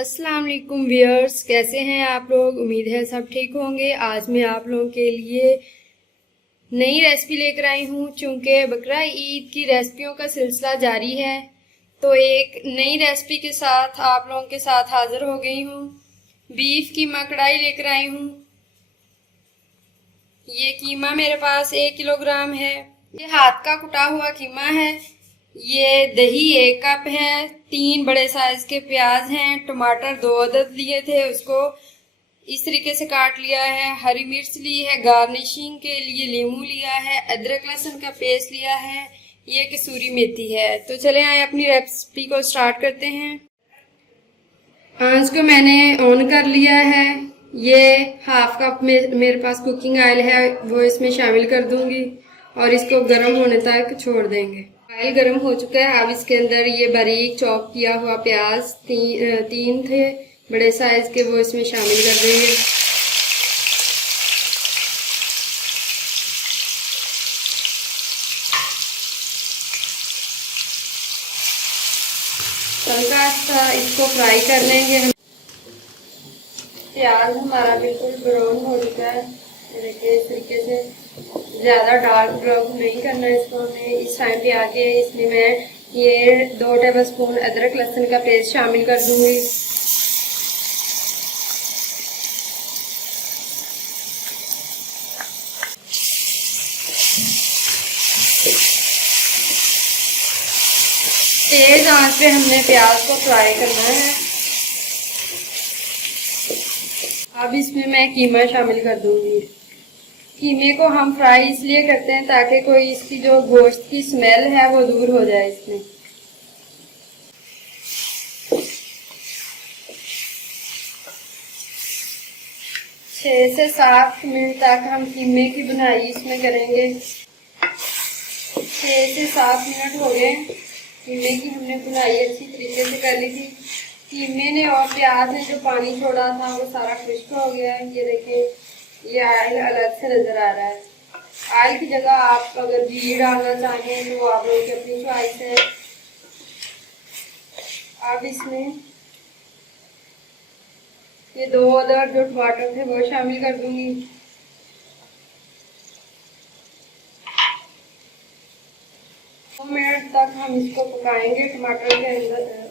अस्सलाम वालेकुम व्यूअर्स, कैसे हैं आप लोग। उम्मीद है सब ठीक होंगे। आज मैं आप लोगों के लिए नई रेसिपी लेकर आई हूँ। चूँकि बकरा ईद की रेसिपियों का सिलसिला जारी है तो एक नई रेसिपी के साथ आप लोगों के साथ हाजिर हो गई हूँ। बीफ कीमा कढ़ाई लेकर आई हूँ। ये कीमा मेरे पास 1 किलोग्राम है। ये हाथ का कुटा हुआ कीमा है। ये दही 1 कप है। 3 बड़े साइज के प्याज हैं। टमाटर 2 अदद लिए थे, उसको इस तरीके से काट लिया है। हरी मिर्च ली है। गार्निशिंग के लिए नींबू लिया है। अदरक लहसुन का पेस्ट लिया है। ये कसूरी मेथी है। तो चले आए अपनी रेसिपी को स्टार्ट करते हैं। आंच को मैंने ऑन कर लिया है। ये हाफ कप में मेरे पास कुकिंग ऑयल है, वो इसमें शामिल कर दूंगी और इसको गर्म होने तक छोड़ देंगे। ऑयल गर्म हो चुका है। अब इसके अंदर ये बारीक चॉप किया हुआ प्याज तीन थे बड़े साइज के, वो इसमें शामिल कर देंगे। हल्का सा इसको फ्राई कर लेंगे। प्याज हमारा बिल्कुल ब्राउन हो चुका है। देखिए इस तरीके से ज़्यादा डार्क ब्राउन नहीं करना है इसको हमें। इस टाइम पे आके इसमें मैं ये 2 टेबलस्पून अदरक लहसुन का पेस्ट शामिल कर दूंगी। तेज आंच पे हमने प्याज को फ्राई करना है। अब इसमें मैं कीमा शामिल कर दूंगी। कीमे को हम फ्राई इसलिए करते हैं ताकि कोई इसकी जो गोश्त की स्मेल है वो दूर हो जाए। इसमें छह से 7 मिनट तक हम कीमे की बुनाई इसमें करेंगे। 6 से 7 मिनट हो गए। कीमे की हमने बुनाई अच्छी तरीके से कर ली थी। कीमे ने और प्याज ने जो पानी छोड़ा था वो सारा खुश्क हो गया है। ये देखिए, ये ऑयल अलग से नजर आ रहा है। ऑयल की जगह आप अगर घी डालना चाहें तो आप लोगों की अपनी चॉइस है। अब इसमें ये 2 अदर जो टमाटर थे वो शामिल कर दूंगी। मिनट तक हम इसको पकाएंगे टमाटरों के अंदर।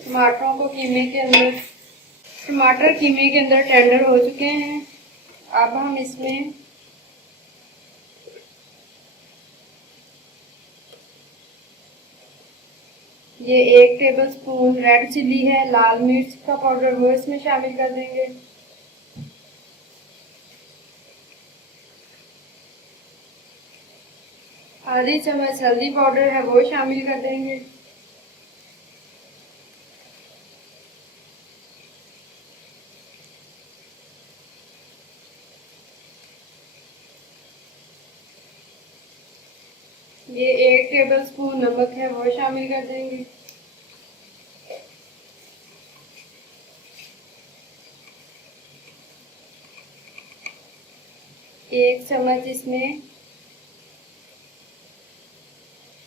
टमाटरों को कीमे के अंदर टमाटर कीमे के अंदर टेंडर हो चुके हैं। अब हम इसमें ये 1 टेबलस्पून रेड चिल्ली है, लाल मिर्च का पाउडर, वो इसमें शामिल कर देंगे। आधी चम्मच हल्दी पाउडर है, वो शामिल कर देंगे। ये 1 टेबलस्पून नमक है, वो शामिल कर देंगे। एक चम्मच इसमें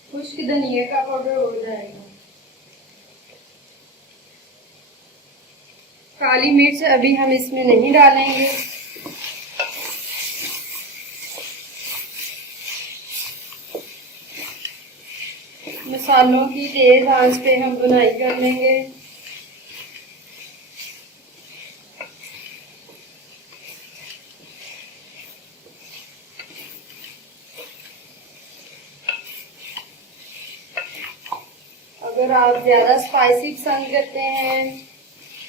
खुश्क धनिया का पाउडर हो जाएगा। काली मिर्च अभी हम इसमें नहीं डालेंगे। मसालों की तेज आंच पे हम बुनाई कर लेंगे। अगर आप ज़्यादा स्पाइसी पसंद करते हैं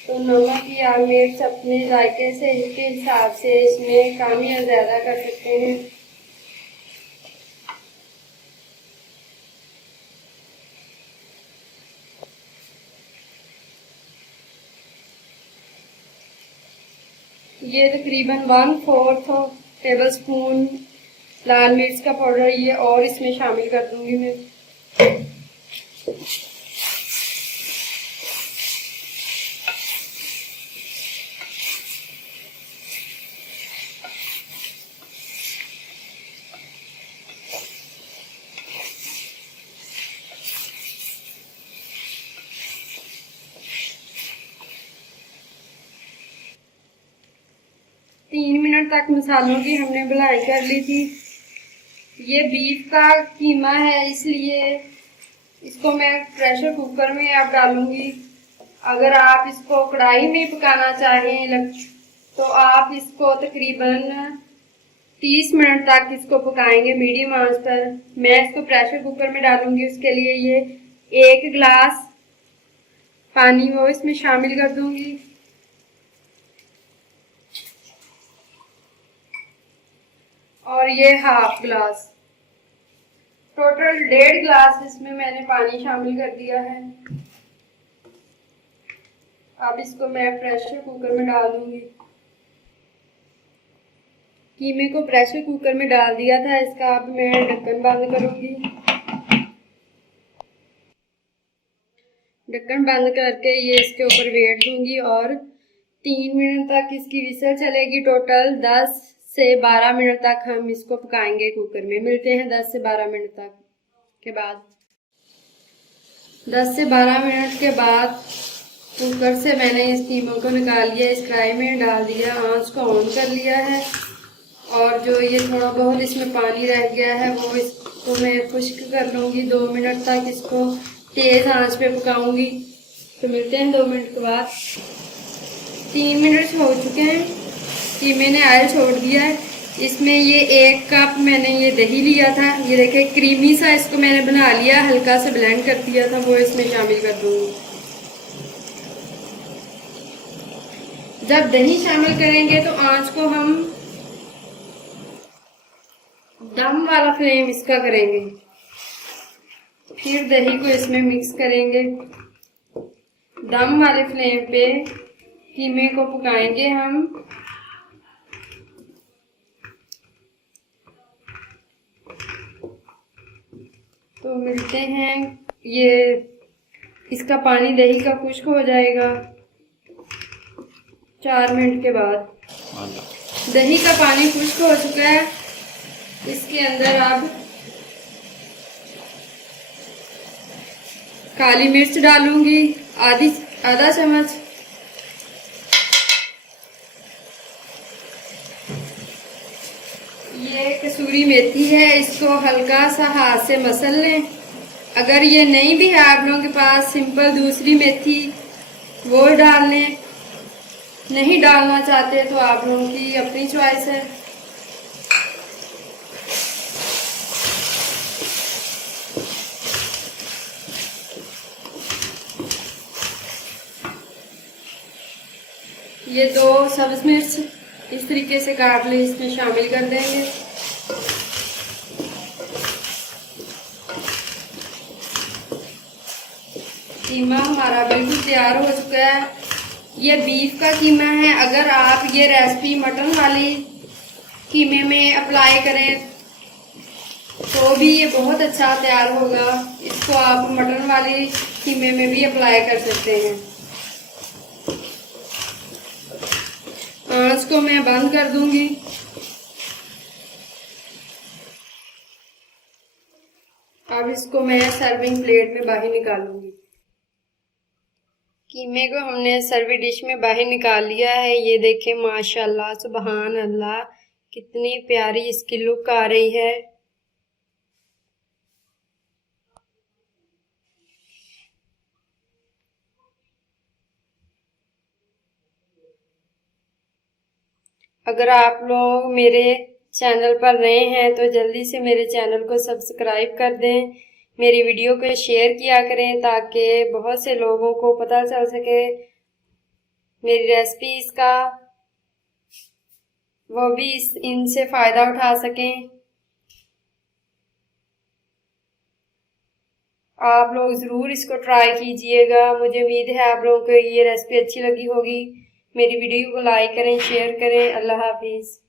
तो नमक या मिर्च अपने जायके से के हिसाब से इसमें कम या ज़्यादा कर सकते हैं। ये तकरीबन 1/4 टेबलस्पून लाल मिर्च का पाउडर ये और इसमें शामिल कर दूंगी मैं। 3 मिनट तक मसालों की हमने भुनाई कर ली थी। ये बीफ का कीमा है, इसलिए इसको मैं प्रेशर कुकर में अब डालूंगी। अगर आप इसको कढ़ाई में पकाना चाहें तो आप इसको तकरीबन 30 मिनट तक इसको पकाएंगे मीडियम आंच पर। मैं इसको प्रेशर कुकर में डालूंगी। उसके लिए ये 1 गिलास पानी वो इसमें शामिल कर दूंगी। और ये हाफ ग्लास, टोटल 1.5 गिलास इसमें मैंने पानी शामिल कर दिया है। अब इसको मैं प्रेशर कुकर में डाल दूंगी। कीमे को प्रेशर कुकर में डाल दिया था, इसका अब मैं ढक्कन बंद करूंगी। ढक्कन बंद करके ये इसके ऊपर वेट दूंगी और 3 मिनट तक इसकी विसल चलेगी। टोटल 10 से 12 मिनट तक हम इसको पकाएंगे कुकर में। मिलते हैं 10 से 12 मिनट तक के बाद। 10 से 12 मिनट के बाद कुकर से मैंने इस कीमों को निकाल लिया, इस कढ़ाई में डाल दिया, आंच को ऑन कर लिया है। और जो ये थोड़ा बहुत इसमें पानी रह गया है वो इसको मैं खुश्क कर लूँगी। 2 मिनट तक इसको तेज़ आंच पे पकाऊंगी। तो मिलते हैं 2 मिनट के बाद। 3 मिनट हो चुके हैं, कीमे ने ऑयल छोड़ दिया है। इसमें ये 1 कप मैंने ये दही लिया था, ये देखिए क्रीमी सा इसको मैंने बना लिया, हल्का सा ब्लेंड कर दिया था, वो इसमें शामिल कर दूंगी। जब दही शामिल करेंगे तो आंच को हम दम वाला फ्लेम इसका करेंगे। फिर दही को इसमें मिक्स करेंगे। दम वाले फ्लेम पे कीमे को पकाएंगे हम। तो मिलते हैं, ये इसका पानी दही का खुश्क हो जाएगा 4 मिनट के बाद। दही का पानी खुश्क हो चुका है। इसके अंदर अब काली मिर्च डालूंगी, आधा चम्मच। ये कसूरी मेथी है, इसको हल्का सा हाथ से मसल लें। अगर ये नहीं भी है आप लोगों के पास, सिंपल दूसरी मेथी वो डाल लें। नहीं डालना चाहते तो आप लोगों की अपनी चॉइस है। ये 2 सब्ज मिर्च इस तरीके से काट ले, इसमें शामिल कर देंगे। कीमा हमारा बिल्कुल तैयार हो चुका है। ये बीफ का कीमा है। अगर आप ये रेसिपी मटन वाली कीमे में अप्लाई करें तो भी ये बहुत अच्छा तैयार होगा। इसको आप मटन वाली कीमे में भी अप्लाई कर सकते हैं। आंच को मैं बंद कर दूंगी। अब इसको मैं सर्विंग प्लेट में बाहर निकालूंगी। कीमे को हमने सर्विंग डिश में बाहर निकाल लिया है। ये देखें, माशाल्लाह सुबहान अल्लाह, कितनी प्यारी इसकी लुक आ रही है। अगर आप लोग मेरे चैनल पर नए हैं तो जल्दी से मेरे चैनल को सब्सक्राइब कर दें। मेरी वीडियो को शेयर किया करें ताकि बहुत से लोगों को पता चल सके मेरी रेसिपीज़ का, वो भी इनसे फ़ायदा उठा सकें। आप लोग ज़रूर इसको ट्राई कीजिएगा। मुझे उम्मीद है आप लोगों को ये रेसिपी अच्छी लगी होगी। मेरी वीडियो को लाइक करें, शेयर करें। अल्लाह हाफिज़।